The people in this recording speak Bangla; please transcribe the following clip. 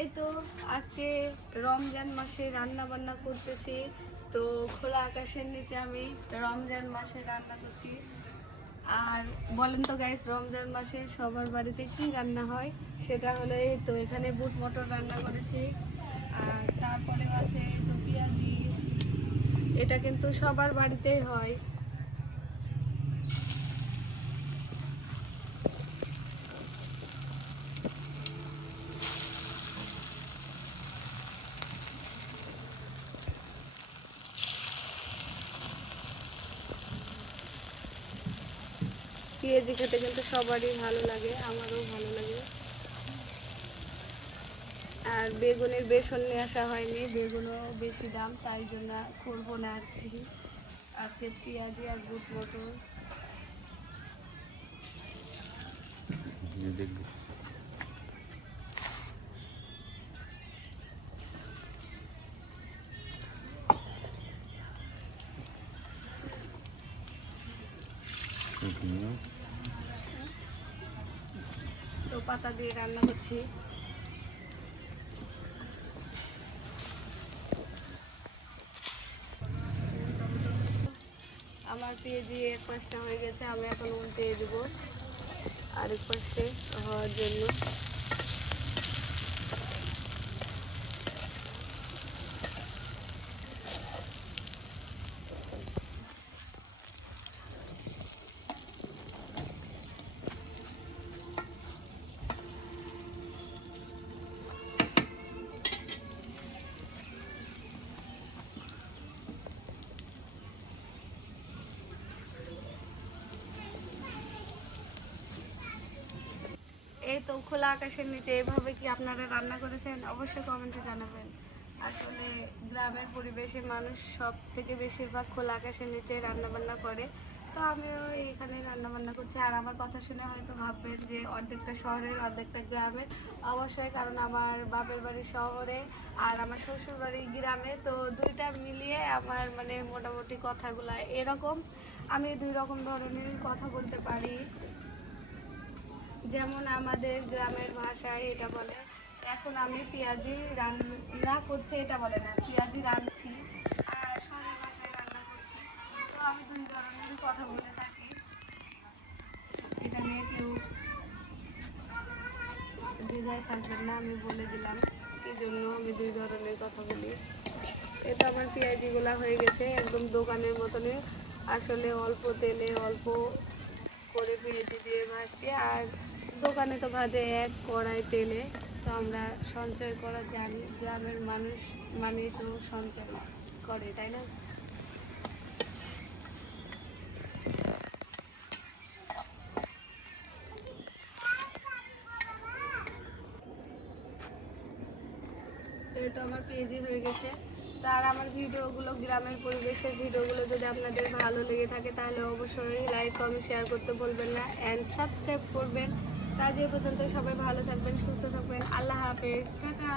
এই তো আজকে রমজান মাসে রান্না বান্না করতেছি। তো খোলা আকাশের নিচে আমি রমজান মাসে রান্না করছি। আর বলেন তো গাইস, রমজান মাসে সবার বাড়িতে কি রান্না হয়? সেটা হলো এই তো এখানে বুট মটর রান্না করেছি। আর তারপরে আছে তো পেঁয়াজি। এটা কিন্তু সবার বাড়িতেই হয়। পেঁয়াজি খেতে কিন্তু সবারই ভালো লাগে, আমারও ভালো লাগে। আর বেগুনের বেসন নিয়ে আসা হয়নি, বেগুনও বেশি দাম, তাই জন্য করবো না আর কি। আজকে পেঁয়াজি আর বুট মটর। দেখবি তো পাতা দিয়ে রান্না করছি। আমার পেঁয়াজি এক পাশটা হয়ে গেছে, আমি এখন উল্টে দেবো আরেক পাশে হওয়ার জন্য। এই তো খোলা আকাশের নিচে এভাবে কি আপনারা রান্না করেছেন? অবশ্যই কমেন্টে জানাবেন। আসলে গ্রামের পরিবেশে মানুষ সব থেকে বেশিরভাগ খোলা আকাশের নিচে রান্না বান্না করে। তো আমিও এখানে রান্না বান্না করছি। আর আমার কথা শুনে হয়তো ভাববেন যে অর্ধেকটা শহরের অর্ধেকটা গ্রামের। অবশ্যই, কারণ আমার বাপের বাড়ি শহরে আর আমার শ্বশুর বাড়ি গ্রামে। তো দুইটা মিলিয়ে আমার মানে মোটামুটি কথাগুলা এরকম। আমি দুই রকম ধরনের কথা বলতে পারি। যেমন আমাদের গ্রামের ভাষায় এটা বলে, এখন আমি পেঁয়াজি রান্না করছি, এটা বলে না, পেঁয়াজি রাঁধছি। আর শহরের ভাষায় রান্না করছি। তো আমি দুই ধরনের কথা বলে থাকি। এটা নিয়ে কেউ দ্বিধায় থাকবেন না, আমি বলে দিলাম এই জন্য আমি দুই ধরনের কথা বলি। এটা আমার পেঁয়াজিগুলা হয়ে গেছে একদম দোকানের মতনই। আসলে অল্প তেলে অল্প করে পেঁয়াজি দিয়ে ভাজছি। আর দোকানে তো ভাজে এক কড়াই তেলে। তো আমরা সঞ্চয় করা জানি, গ্রামের মানুষ মানেই তো সঞ্চয় করে, তাই না? তো এই তো আমার পেঁয়াজি হয়ে গেছে। তার আমার ভিডিওগুলো, গ্রামের পরিবেশের ভিডিওগুলো যদি আপনাদের ভালো লেগে থাকে তাহলে অবশ্যই লাইক কমেন্ট শেয়ার করতে বলবেন না, অ্যান্ড সাবস্ক্রাইব করবেন। তা যে পর্যন্ত সবাই ভালো থাকবেন, সুস্থ থাকবেন। আল্লাহ হাফেজ, টাটা।